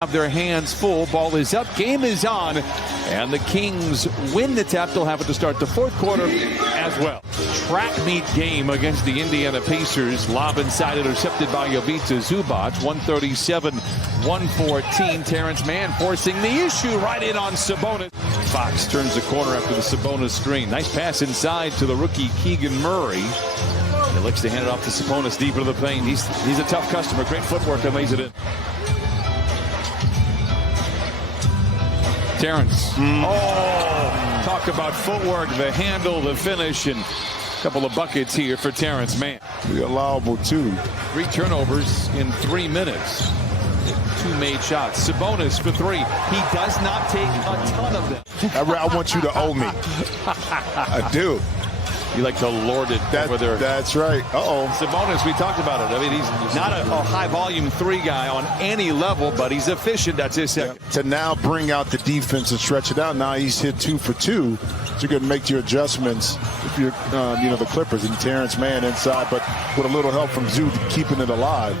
Have their hands full. Ball is up. Game is on. And the Kings win the tap. They'll have it to start the fourth quarter as well. Track meet game against the Indiana Pacers. Lob inside intercepted by Ivica Zubac. 137-114. Terrence Mann forcing the issue right in on Sabonis. Fox turns the corner after the Sabonis screen. Nice pass inside to the rookie Keegan Murray. He looks to hand it off to Sabonis deep into the paint. He's a tough customer. Great footwork and lays it in. Terrence. Oh, talk about footwork, the handle, the finish, and a couple of buckets here for Terrence Mann. The allowable two. 3 turnovers in 3 minutes. 2 made shots. Sabonis for 3. He does not take a ton of them. I want you to owe me. I do. You like to lord it over there. That's right. Sabonis, we talked about it. I mean, he's not a high-volume 3 guy on any level, but he's efficient. That's his second. Yeah. To now bring out the defense and stretch it out. Now he's hit 2 for 2. So you're going to make your adjustments if you're, the Clippers and Terrence Mann inside, but with a little help from Zoo keeping it alive.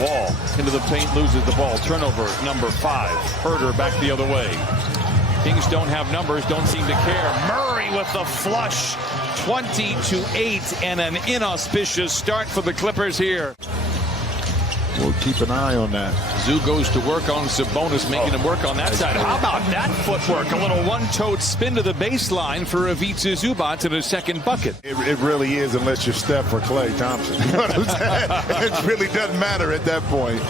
Wall into the paint, loses the ball. Turnover number 5. Herder back the other way. Kings don't have numbers, don't seem to care. Murray with the flush. 20-8 and an inauspicious start for the Clippers here. We'll keep an eye on that. Zoo goes to work on Sabonis, making him work on that side. How about that footwork? A little one-toed spin to the baseline for Ivica Zubac in his second bucket. It really is, unless you're Steph or Klay Thompson. You know what I'm saying? It really doesn't matter at that point.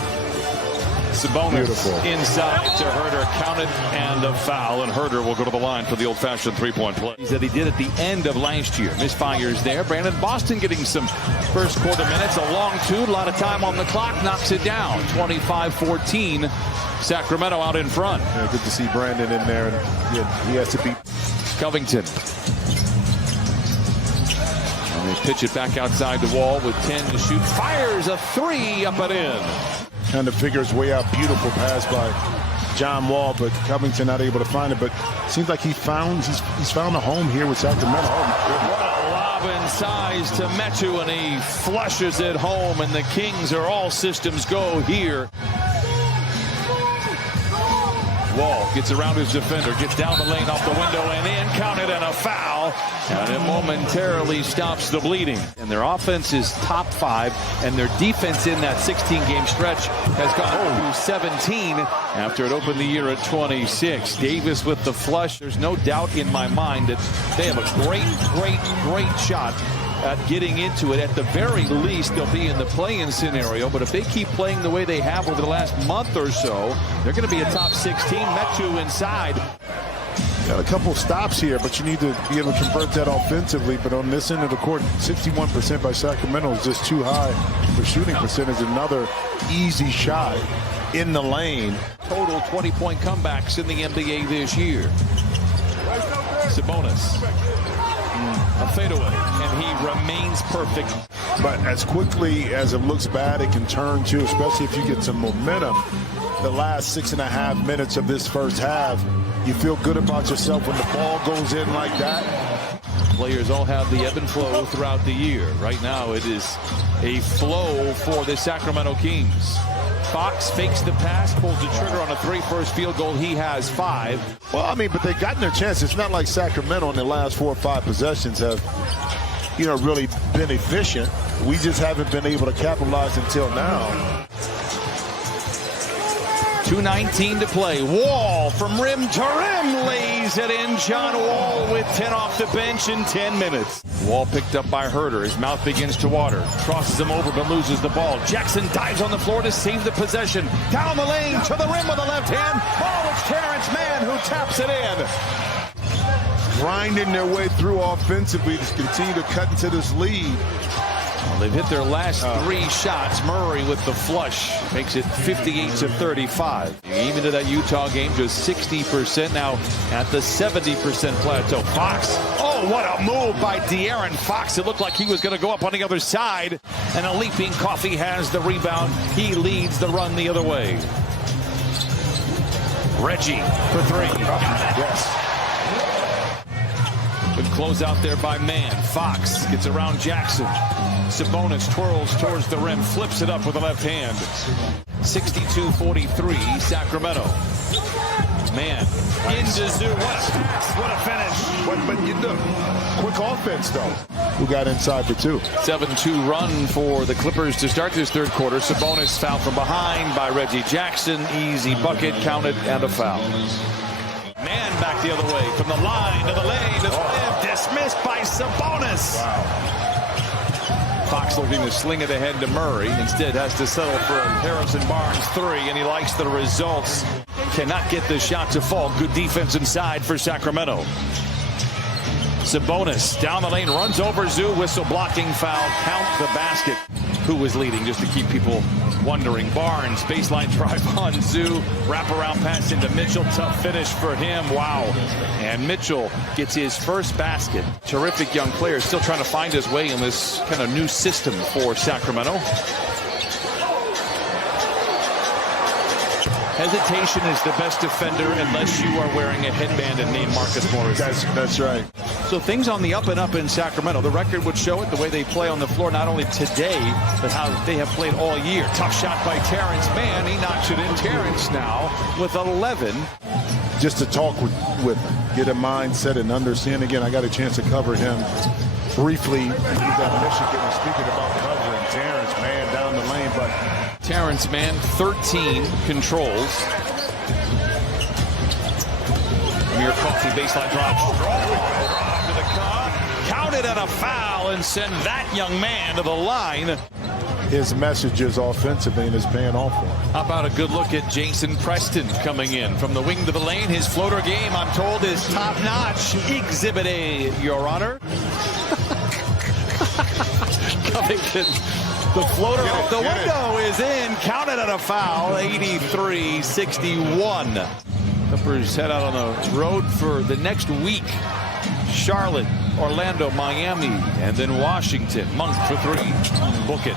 Sabonis inside to Herder, counted and a foul, and Herder will go to the line for the old-fashioned three-point play that he did at the end of last year. Misfires there. Brandon Boston getting some first quarter minutes, a long 2, a lot of time on the clock, knocks it down. 25-14, Sacramento out in front. Yeah, good to see Brandon in there, and he has to beat Covington. And they pitch it back outside the wall with 10 to shoot. Fires a 3 up and in. Trying to figure his way out. Beautiful pass by John Wall, but Covington not able to find it. But it seems like he's found a home here with Sacramento. What a lob inside to Metu, and he flushes it home, and the Kings are all systems go here. Wall gets around his defender, gets down the lane off the window and in, counted, and a foul. And it momentarily stops the bleeding. And their offense is top 5, and their defense in that 16-game stretch has gone to 17 after it opened the year at 26. Davis with the flush. There's no doubt in my mind that they have a great shot at getting into it. At the very least, they'll be in the play-in scenario, but if they keep playing the way they have over the last month or so, they're going to be a top 16. Metu inside. Got a couple stops here, but you need to be able to convert that offensively. But on this end of the court, 61% by Sacramento is just too high for shooting percentage. Another easy shot in the lane. Total 20-point comebacks in the NBA this year. Sabonis. A fadeaway, and he remains perfect. But as quickly as it looks bad, it can turn too, especially if you get some momentum. The last 6.5 minutes of this first half, you feel good about yourself when the ball goes in like that. Players all have the ebb and flow throughout the year. Right now, it is a flow for the Sacramento Kings. Fox fakes the pass, pulls the trigger on a 3. First field goal, he has 5. Well, I mean, but they've gotten their chance. It's not like Sacramento in the last 4 or 5 possessions have, really been efficient. We just haven't been able to capitalize until now. 2:19 to play. Wall from rim to rim, lays it in. John Wall with 10 off the bench in 10 minutes. Wall picked up by Herder. His mouth begins to water. Crosses him over but loses the ball. Jackson dives on the floor to save the possession. Down the lane to the rim with the left hand. Oh, it's Terrence Mann who taps it in. Grinding their way through offensively to continue to cut into this lead. Well, they've hit their last 3 shots. Murray with the flush makes it 58-35. Even to that Utah game, just 60% now at the 70% plateau. Fox, oh, what a move by De'Aaron Fox. It looked like he was going to go up on the other side. And a leaping Coffey has the rebound. He leads the run the other way. Reggie for 3. Yes. Good close out there by Mann. Fox gets around Jackson. Sabonis twirls towards the rim, flips it up with the left hand. 62-43 Sacramento. Man, into Zoo. What a pass, what a finish. But you know, quick offense though. Who got inside for two? 7-2 run for the Clippers to start this third quarter. Sabonis fouled from behind by Reggie Jackson. Easy bucket, counted, and a foul. Man back the other way from the line to the lane to the rim. Dismissed by Sabonis. Wow. Fox looking to sling it ahead to Murray. Instead has to settle for a Harrison Barnes three, and he likes the results. Cannot get the shot to fall. Good defense inside for Sacramento. Sabonis down the lane, runs over Zoo, whistle blocking foul, count the basket. Who was leading, just to keep people wondering. Barnes, baseline drive on Zoo, wraparound pass into Mitchell, tough finish for him, wow. And Mitchell gets his first basket. Terrific young player, still trying to find his way in this kind of new system for Sacramento. Hesitation is the best defender unless you are wearing a headband and named Marcus Morris. That's right. So things on the up and up in Sacramento. The record would show it, the way they play on the floor, not only today, but how they have played all year. Tough shot by Terrence Mann. He knocks it in. Terrence now with 11. Just to talk with get a mindset and understand. Again, I got a chance to cover him briefly. He's at Michigan and speaking about covering Terrence Mann down the lane, but Terrence Mann, 13 controls. Amir Coffey, baseline drive. To the car. Counted and a foul and send that young man to the line. His messages offensively and is paying off for him. How about a good look at Jason Preston coming in from the wing to the lane? His floater game, I'm told, is top-notch. Exhibit A, Your Honor. Covington. The floater off the window is in. Counted at a foul. 83-61. Clippers head out on the road for the next week. Charlotte, Orlando, Miami, and then Washington. Monk for three. Book it.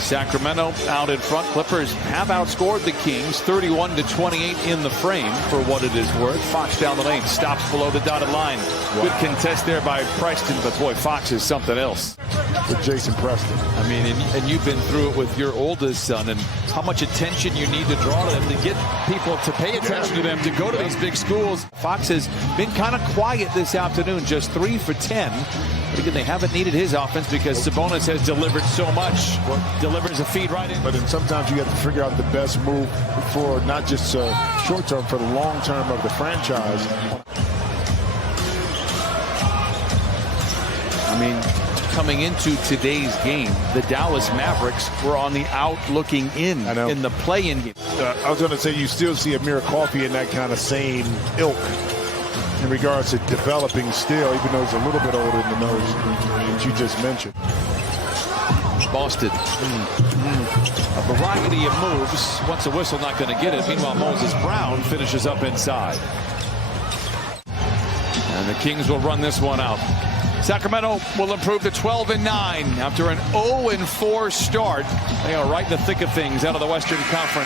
Sacramento out in front. Clippers have outscored the Kings 31-28 in the frame for what it is worth. Fox down the lane, stops below the dotted line. Wow. Good contest there by Preston, but boy, Fox is something else. With Jason Preston. I mean, and you've been through it with your oldest son, and how much attention you need to draw to them to get people to pay attention to them, to go to these big schools. Fox has been kind of quiet this afternoon, just 3 for 10. But again, they haven't needed his offense because Sabonis has delivered so much. Delivers a feed right in. But then sometimes you have to figure out the best move for not just short term, for the long term of the franchise. I mean, coming into today's game, the Dallas Mavericks were on the out looking in the play-in game. I was going to say you still see Amir Coffey in that kind of same ilk in regards to developing still, even though he's a little bit older than those that you just mentioned. Boston. A variety of moves. Once a whistle, not going to get it. Meanwhile, Moses Brown finishes up inside. And the Kings will run this one out. Sacramento will improve to 12-9 after an 0-4 start. They are right in the thick of things out of the Western Conference.